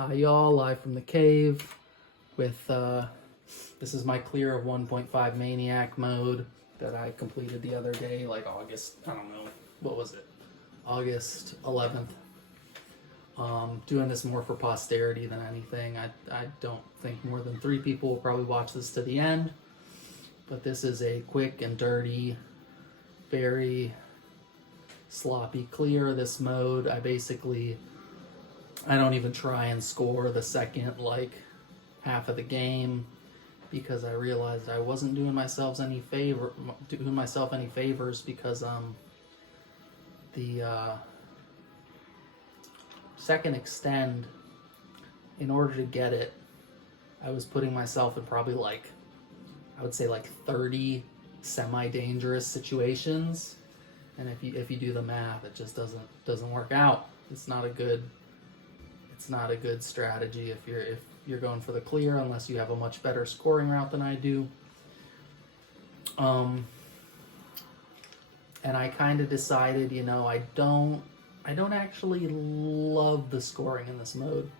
Hi y'all, live from the cave with, this is my clear of 1.5 Maniac mode that I completed the other day, like August, I don't know, what was it? August 11th. Doing this more for posterity than anything. I don't think more than 3 people will probably watch this to the end, but this is a quick and dirty, very sloppy clear. This mode, I don't even try and score the second half of the game because I realized I wasn't doing myself any favors because the second extend, in order to get it, I was putting myself in probably I would say 30 semi-dangerous situations, and if you do the math, it just doesn't work out. It's not a good strategy if you're going for the clear, unless you have a much better scoring route than I do. And I kind of decided, I don't actually love the scoring in this mode.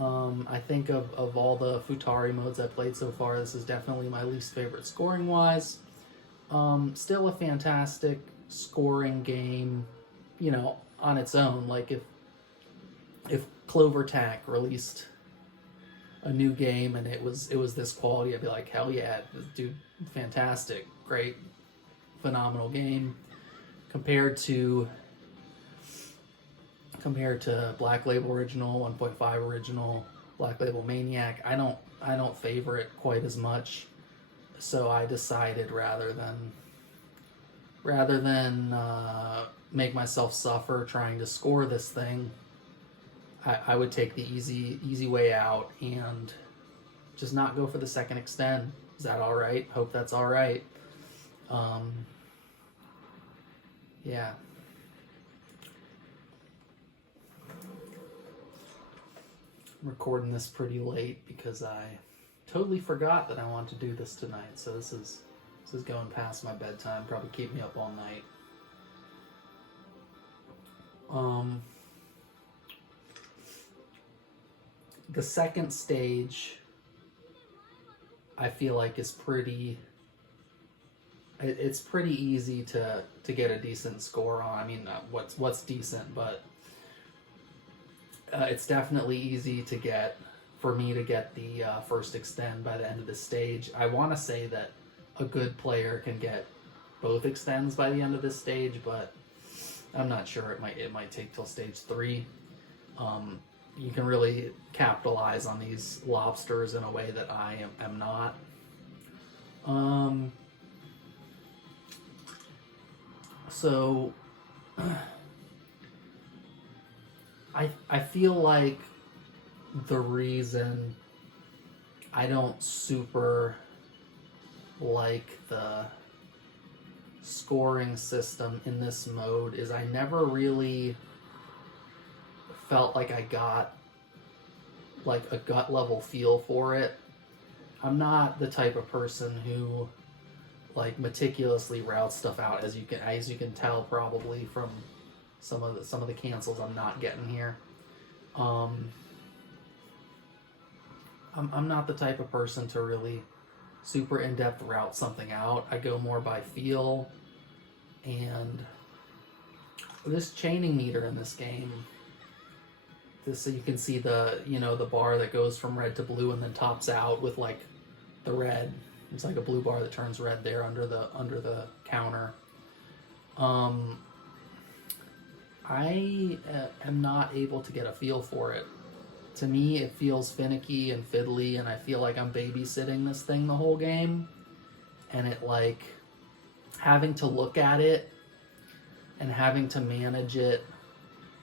I think of all the Futari modes I played so far, this is definitely my least favorite scoring wise. Still a fantastic scoring game, on its own. Like if Clover Tack released a new game and it was this quality, I'd be like, hell yeah, dude, fantastic, great, phenomenal game. Compared to Black Label Original, 1.5 Original, Black Label Maniac, I don't favor it quite as much. So I decided rather than make myself suffer trying to score this thing, I would take the easy way out and just not go for the second extend. Is that all right? Hope that's all right. Yeah. I'm recording this pretty late because I totally forgot that I wanted to do this tonight. So this is going past my bedtime. Probably keep me up all night. The second stage, I feel like it's pretty easy to get a decent score on. I mean, what's decent, but it's definitely easy for me to get the first extend by the end of the stage. I want to say that a good player can get both extends by the end of this stage, but I'm not sure. It might take till stage 3. You can really capitalize on these lobsters in a way that I am not. So I feel like the reason I don't super like the scoring system in this mode is I never really felt like I got a gut level feel for it. I'm not the type of person who meticulously routes stuff out, as you can tell probably from some of the cancels I'm not getting here. I'm not the type of person to really super in-depth route something out. I go more by feel, and this chaining meter in this game, so you can see the bar that goes from red to blue and then tops out with the red. It's like a blue bar that turns red there under the counter. I am not able to get a feel for it. To me, it feels finicky and fiddly, and I feel like I'm babysitting this thing the whole game. And it having to look at it and having to manage it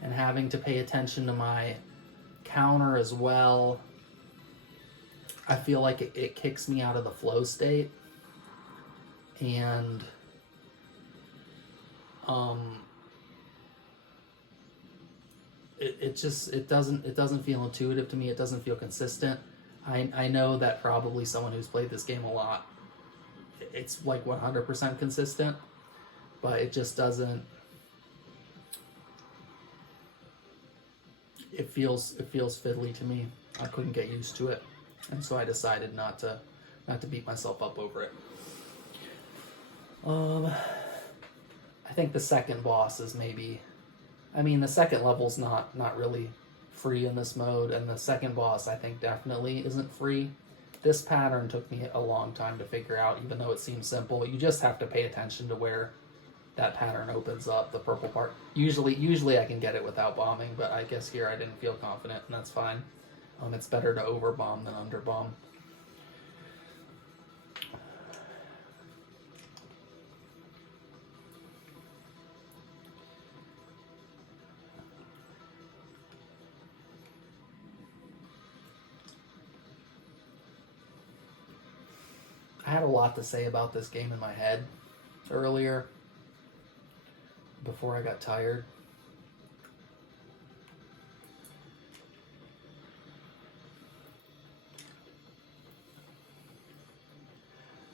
and having to pay attention to my counter as well, I feel like it kicks me out of the flow state. And it doesn't feel intuitive to me. It doesn't feel consistent. I know that probably someone who's played this game a lot, it's 100% consistent, but it just doesn't it feels fiddly to me. I couldn't get used to it, and so I decided not to beat myself up over it. I think the second boss is maybe, I mean, the second level's not really free in this mode, and the second boss I think definitely isn't free. This pattern took me a long time to figure out, even though it seems simple. You just have to pay attention to where that pattern opens up, the purple part. Usually I can get it without bombing, but I guess here I didn't feel confident, and that's fine. It's better to over bomb than under bomb. I had a lot to say about this game in my head earlier, before I got tired.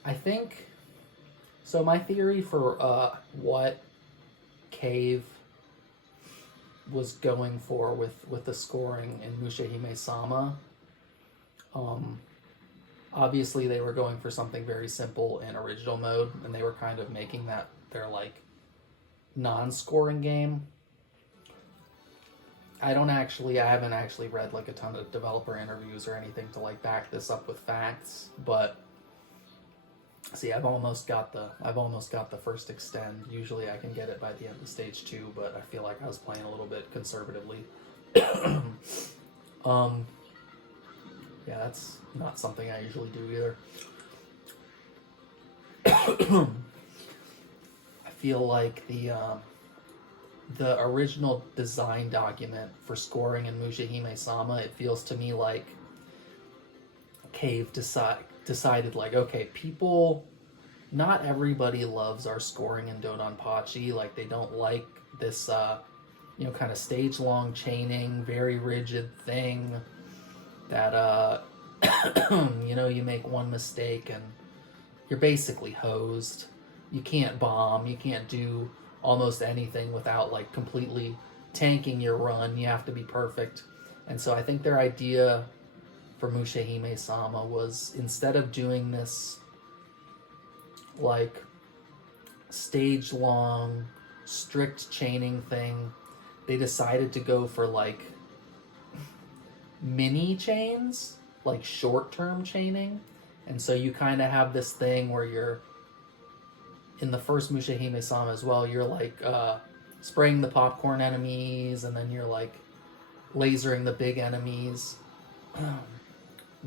I think, so my theory for what Cave was going for with the scoring in Mushihimesama, obviously they were going for something very simple in original mode, and they were kind of making that their like non-scoring game. I haven't actually read like a ton of developer interviews or anything to like back this up with facts, but see, I've almost got the first extend. Usually I can get it by the end of stage 2, but I feel like I was playing a little bit conservatively. Yeah, that's not something I usually do either. I feel like the original design document for scoring in Mushihimesama, it feels to me like Cave decided like, okay, not everybody loves our scoring in Dodonpachi. Like, they don't like this, kind of stage-long chaining, very rigid thing that, you make one mistake and you're basically hosed. You can't bomb. You can't do almost anything without, like, completely tanking your run. You have to be perfect. And so I think their idea for Mushihimesama was, instead of doing this like stage-long strict chaining thing, they decided to go for like mini chains, like short-term chaining. And so you kind of have this thing where you're, in the first Mushihimesama as well, you're like spraying the popcorn enemies, and then you're like lasering the big enemies.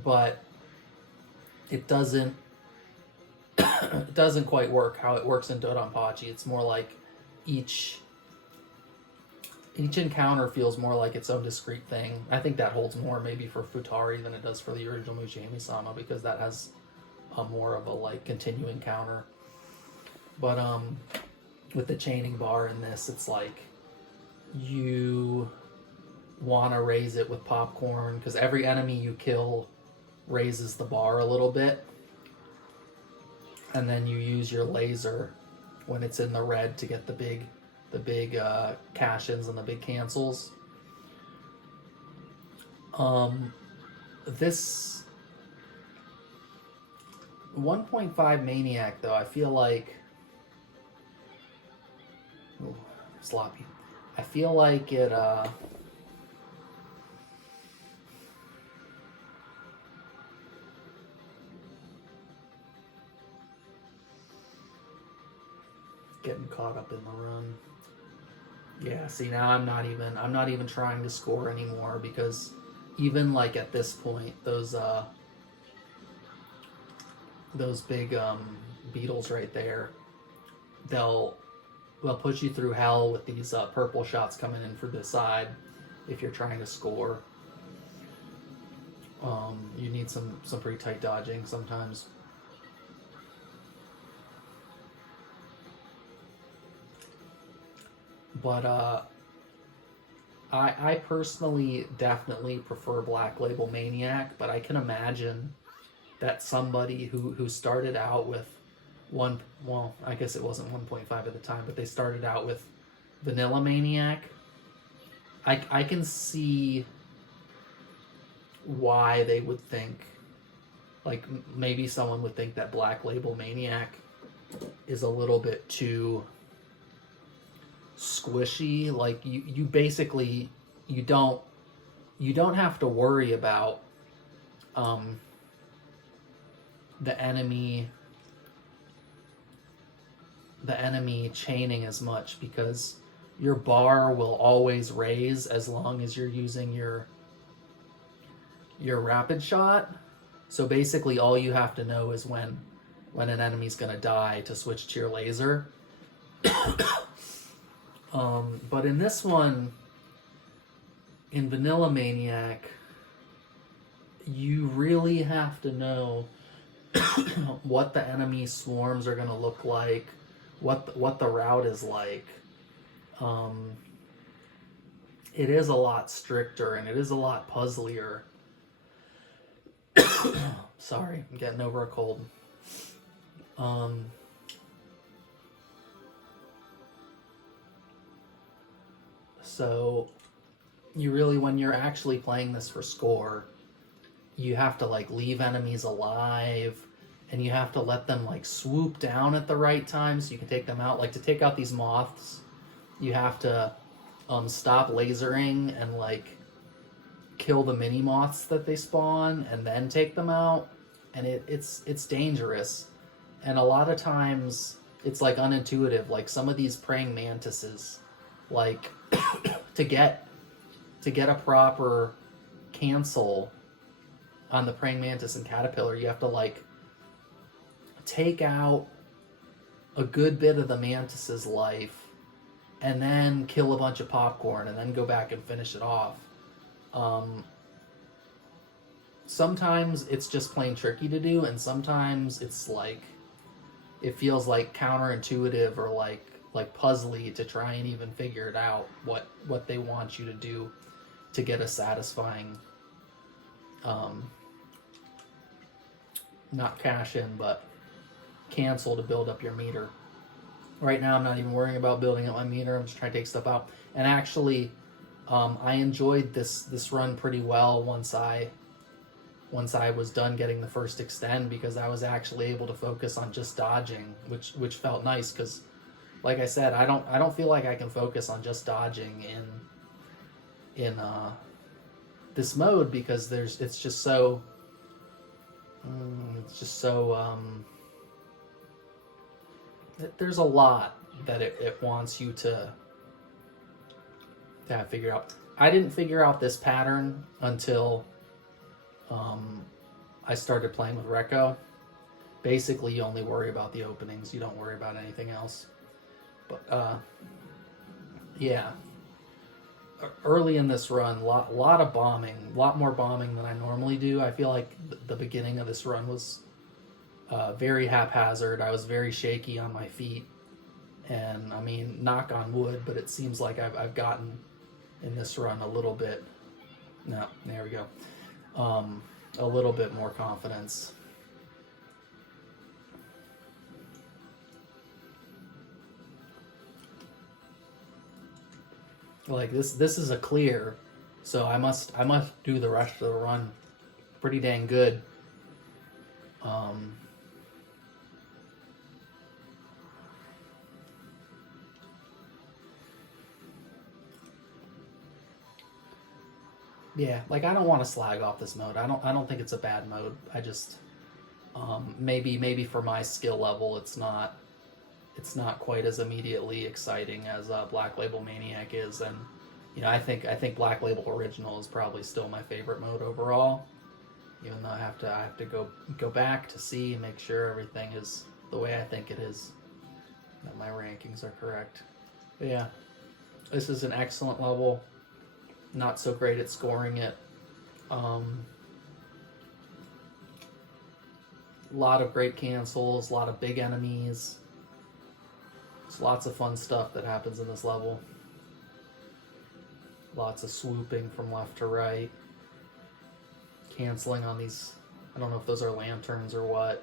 But it doesn't quite work how it works in Dodonpachi. It's more like each encounter feels more like its own discrete thing. I think that holds more maybe for Futari than it does for the original Mushihimesama, because that has more of a like continuing counter. But with the chaining bar in this, it's like you want to raise it with popcorn, because every enemy you kill raises the bar a little bit, and then you use your laser when it's in the red to get the big cash-ins and the big cancels. This 1.5 Maniac, though, I feel like, ooh, sloppy. I feel like it getting caught up in the run. Yeah, see, now I'm not even trying to score anymore, because even like at this point, those big beetles right there, they'll push you through hell with these purple shots coming in for this side if you're trying to score. You need some pretty tight dodging sometimes. But I personally definitely prefer Black Label Maniac, but I can imagine that somebody who started out with I guess it wasn't 1.5 at the time, but they started out with Vanilla Maniac. I can see why they would think, like, maybe someone would think that Black Label Maniac is a little bit too squishy. Like, you basically, you don't have to worry about the enemy chaining as much, because your bar will always raise as long as you're using your rapid shot. So basically all you have to know is when an enemy's gonna die to switch to your laser. But in this one, in Vanilla Maniac, you really have to know what the enemy swarms are going to look like, what the route is like. It is a lot stricter and it is a lot puzzlier. Sorry, I'm getting over a cold. So you really, when you're actually playing this for score, you have to like leave enemies alive, and you have to let them like swoop down at the right time so you can take them out. Like, to take out these moths, you have to stop lasering and like kill the mini moths that they spawn and then take them out. And it's dangerous, and a lot of times it's like unintuitive. Like some of these praying mantises, like to get a proper cancel on the praying mantis and caterpillar, you have to like take out a good bit of the mantis's life and then kill a bunch of popcorn and then go back and finish it off. Sometimes it's just plain tricky to do, and sometimes it's like it feels like counterintuitive or like puzzly to try and even figure it out what they want you to do to get a satisfying not cash in but cancel to build up your meter. Right now I'm not even worrying about building up my meter. I'm just trying to take stuff out. And actually I enjoyed this run pretty well once I was done getting the first extend, because I was actually able to focus on just dodging, which felt nice, because like I said, I don't feel like I can focus on just dodging in this mode, because it's just so there's a lot that it wants you to have figured out. I didn't figure out this pattern until I started playing with Recco. Basically, you only worry about the openings. You don't worry about anything else. But yeah, early in this run, lot of bombing, a lot more bombing than I normally do. I feel like the beginning of this run was very haphazard. I was very shaky on my feet, and I mean, knock on wood, but it seems like I've gotten in this run a little bit. No, there we go. A little bit more confidence. Like this is a clear, so I must do the rest of the run pretty dang good. Yeah, like I don't want to slag off this mode. I don't think it's a bad mode. I just maybe for my skill level it's not quite as immediately exciting as Black Label Maniac is, and you know I think Black Label Original is probably still my favorite mode overall. Even though I have to go back to see and make sure everything is the way I think it is, that my rankings are correct. But yeah, this is an excellent level. Not so great at scoring it. A lot of great cancels, a lot of big enemies. There's lots of fun stuff that happens in this level. Lots of swooping from left to right. Canceling on these, I don't know if those are lanterns or what.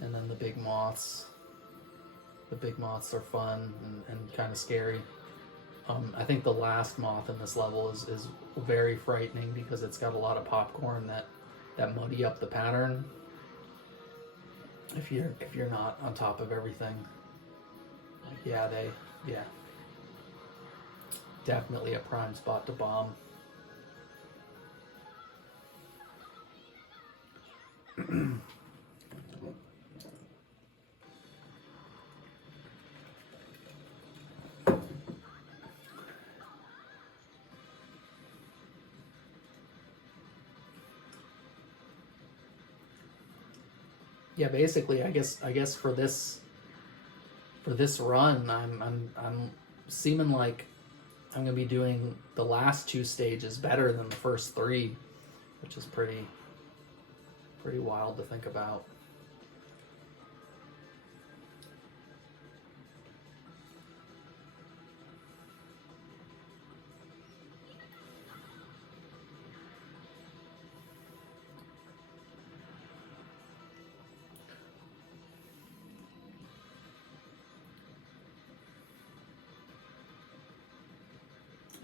And then the big moths. The big moths are fun and kind of scary. I think the last moth in this level is very frightening because it's got a lot of popcorn that muddy up the pattern. If you're not on top of everything, like, yeah, definitely a prime spot to bomb. Yeah, basically, I guess for this run, I'm seeming like I'm gonna be doing the last two stages better than the first three, which is pretty wild to think about.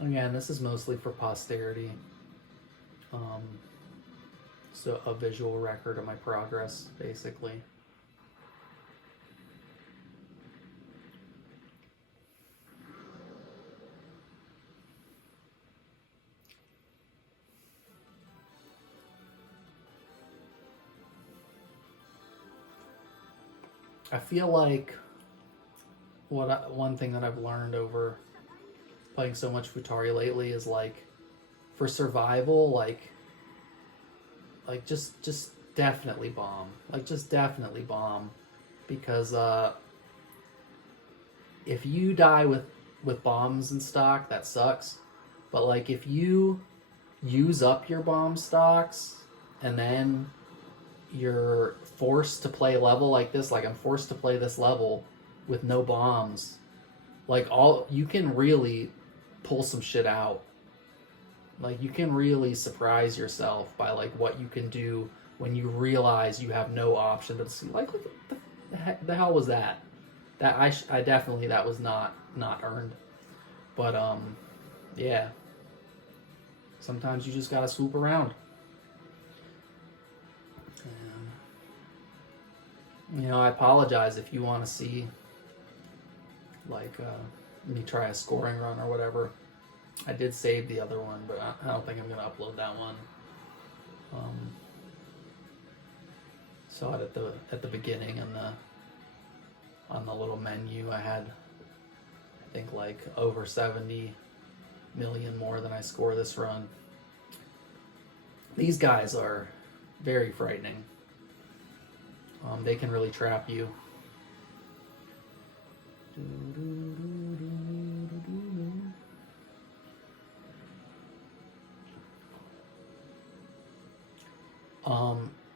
Again, this is mostly for posterity. So a visual record of my progress, basically. I feel like one thing that I've learned over playing so much Futari lately is like, for survival, like just definitely bomb. Like, just definitely bomb, because if you die with bombs in stock, that sucks. But like, if you use up your bomb stocks and then you're forced to play level like this, like I'm forced to play this level with no bombs, like, you can really pull some shit out. Like, you can really surprise yourself by like what you can do when you realize you have no option but to see, like, look at the hell was that? That I definitely, that was not earned. But yeah. Sometimes you just gotta swoop around. And, you know, I apologize if you want to see like me try a scoring run or whatever. I did save the other one, but I don't think I'm gonna upload that one. Saw it at the beginning on the little menu. I had, I think, like over 70 million more than I score this run. These guys are very frightening. They can really trap you.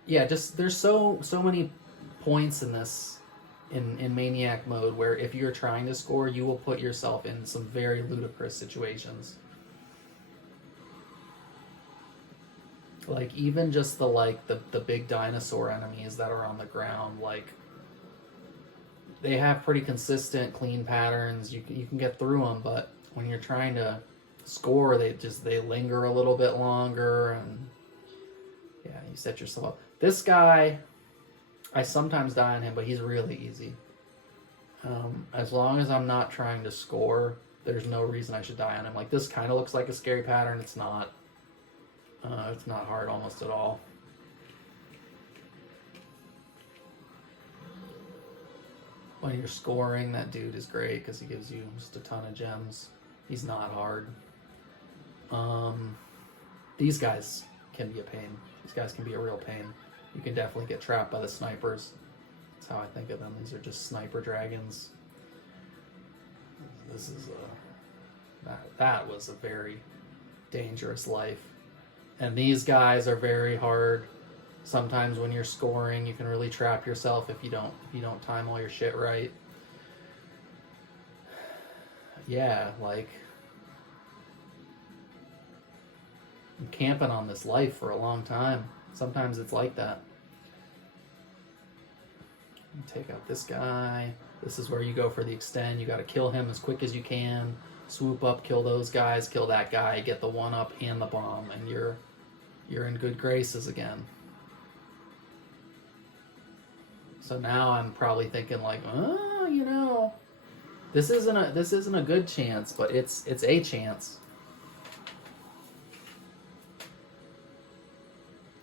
Yeah, just there's so many points in this in Maniac mode where if you're trying to score, you will put yourself in some very ludicrous situations. Like, even just the big dinosaur enemies that are on the ground, like, they have pretty consistent, clean patterns. You can get through them, but when you're trying to score, they linger a little bit longer, and yeah, you set yourself up. This guy, I sometimes die on him, but he's really easy. As long as I'm not trying to score, there's no reason I should die on him. Like, this kind of looks like a scary pattern. It's not. It's not hard almost at all. When you're scoring, that dude is great because he gives you just a ton of gems. He's not hard. These guys can be a pain. These guys can be a real pain. You can definitely get trapped by the snipers. That's how I think of them. These are just sniper dragons. This is that was a very dangerous life. And these guys are very hard. Sometimes when you're scoring, you can really trap yourself if you don't time all your shit right. Yeah, like, I'm camping on this life for a long time. Sometimes it's like that. Take out this guy. This is where you go for the extend. You got to kill him as quick as you can. swoop up, kill those guys, kill that guy, get the 1-up and the bomb, and you're in good graces again. So now I'm probably thinking like, oh, you know, this isn't a good chance, but it's a chance.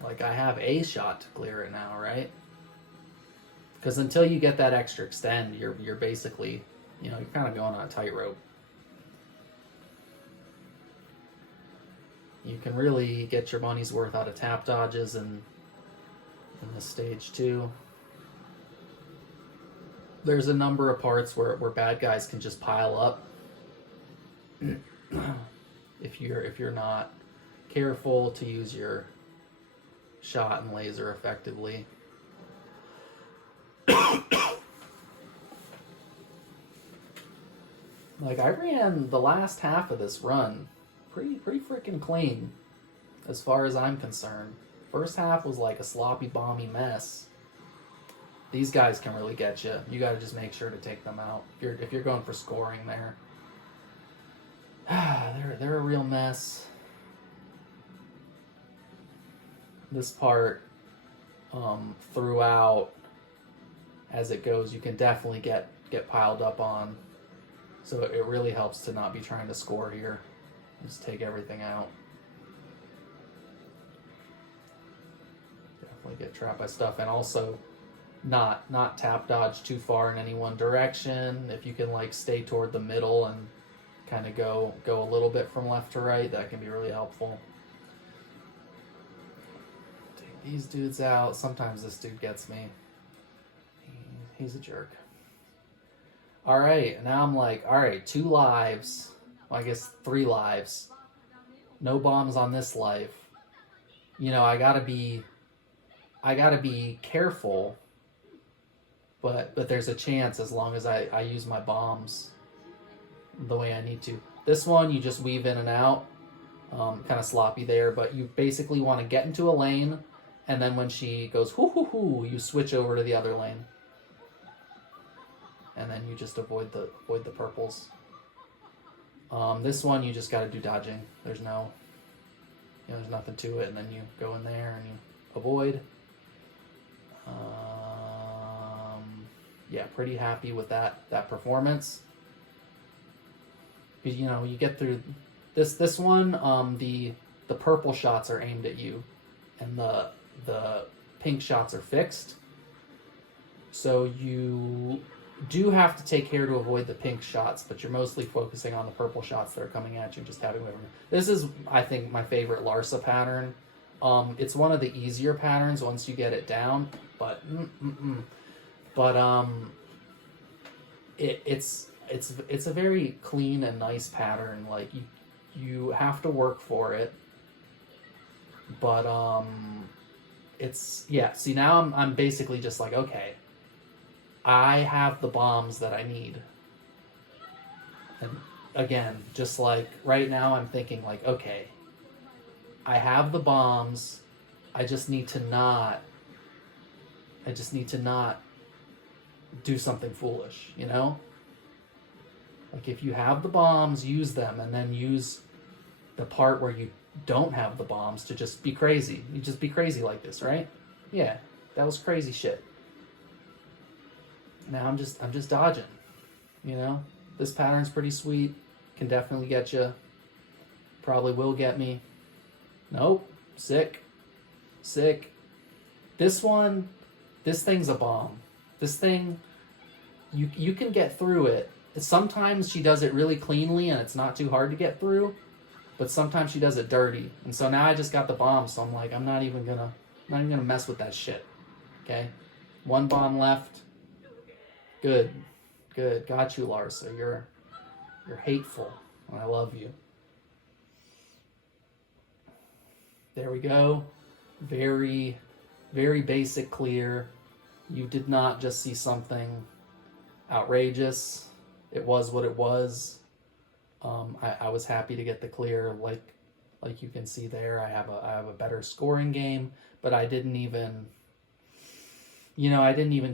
Like, I have a shot to clear it now, right? Because until you get that extra extend, you're basically, you know, you're kind of going on a tightrope. You can really get your money's worth out of tap dodges in this stage too. There's a number of parts where bad guys can just pile up if you're not careful to use your shot and laser effectively. Like, I ran the last half of this run pretty freaking clean as far as I'm concerned. First half was like a sloppy, bomby mess. These guys can really get you. You got to just make sure to take them out if you're going for scoring there. They're a real mess. This part, throughout as it goes, you can definitely get piled up on. So it really helps to not be trying to score here. Just take everything out. Definitely get trapped by stuff, and also not tap dodge too far in any one direction. If you can like stay toward the middle and kind of go a little bit from left to right, that can be really helpful. Take these dudes out. Sometimes this dude gets me. He's a jerk. All right, now I'm like, all right, 2 lives. Well, I guess 3 lives. No bombs on this life. You know, I gotta be careful. But there's a chance as long as I use my bombs the way I need to. This one, you just weave in and out. Kind of sloppy there, but you basically want to get into a lane, and then when she goes hoo hoo hoo, you switch over to the other lane. And then you just avoid the purples. This one, you just got to do dodging. There's nothing to it, and then you go in there and you avoid. Yeah, pretty happy with that performance. You know, you get through this one. The purple shots are aimed at you, and the pink shots are fixed. So you do have to take care to avoid the pink shots, but you're mostly focusing on the purple shots that are coming at you, just having them. This is, I think, my favorite Larsa pattern. It's one of the easier patterns once you get it down, but it's a very clean and nice pattern. Like, you have to work for it, but it's, yeah. See, now I'm basically just like, okay, I have the bombs that I need. And again, just like right now, I'm thinking like, okay, I have the bombs. I just need to not do something foolish, you know? Like, if you have the bombs, use them, and then use the part where you don't have the bombs to just be crazy. You just be crazy like this, right? Yeah, that was crazy shit. Now I'm just dodging, you know? This pattern's pretty sweet. Can definitely get you. Probably will get me. Nope. Sick. This thing's a bomb. This thing, you can get through it. Sometimes she does it really cleanly and it's not too hard to get through, but sometimes she does it dirty. And so now I just got the bomb, so I'm like, I'm not even gonna mess with that shit. Okay? 1 bomb left. Good. Got you, Larsa. You're hateful, and I love you. There we go. Very, very basic clear. You did not just see something outrageous. It was what it was. I was happy to get the clear. Like you can see there, I have a better scoring game, but I didn't even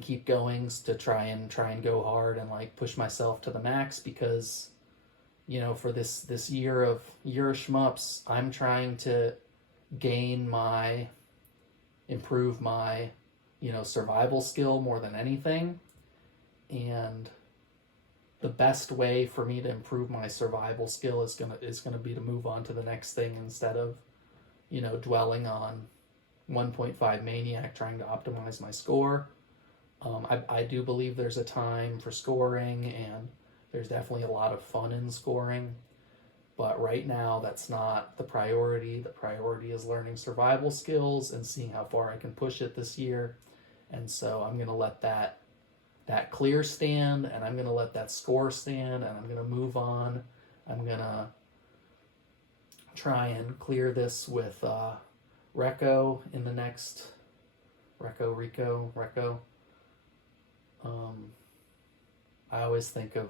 keep going to try and go hard and like push myself to the max, because you know, for this year of shmups, I'm trying to improve my, you know, survival skill more than anything. And the best way for me to improve my survival skill is gonna be to move on to the next thing instead of, you know, dwelling on 1.5 Maniac trying to optimize my score. I do believe there's a time for scoring, and there's definitely a lot of fun in scoring. But right now, that's not the priority. The priority is learning survival skills and seeing how far I can push it this year. And so I'm going to let that clear stand, and I'm going to let that score stand, and I'm going to move on. I'm going to try and clear this with Reco in the next... Reco. I always think of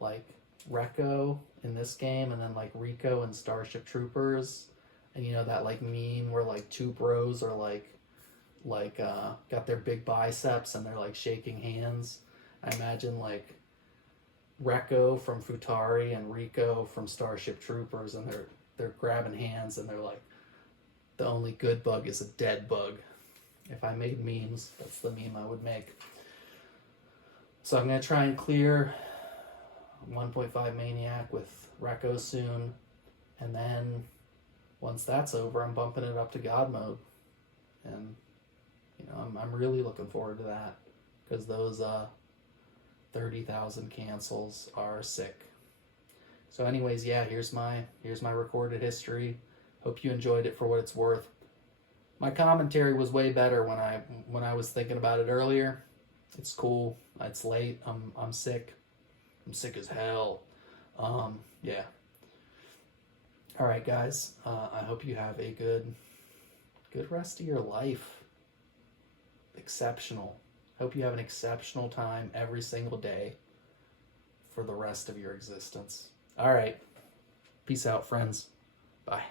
like Reco in this game, and then like Rico and Starship Troopers, and you know that like meme where like two bros are like got their big biceps and they're like shaking hands. I imagine like Reco from Futari and Rico from Starship Troopers, and they're grabbing hands, and they're like, the only good bug is a dead bug. If I made memes, that's the meme I would make. So I'm going to try and clear 1.5 Maniac with Reco soon. And then once that's over, I'm bumping it up to God mode. And, you know, I'm really looking forward to that, because those 30,000 cancels are sick. So anyways, yeah, here's my recorded history. Hope you enjoyed it for what it's worth. My commentary was way better when I was thinking about it earlier. It's cool. It's late. I'm sick. I'm sick as hell. Yeah. All right, guys. I hope you have a good rest of your life. Exceptional. Hope you have an exceptional time every single day for the rest of your existence. All right. Peace out, friends. Bye.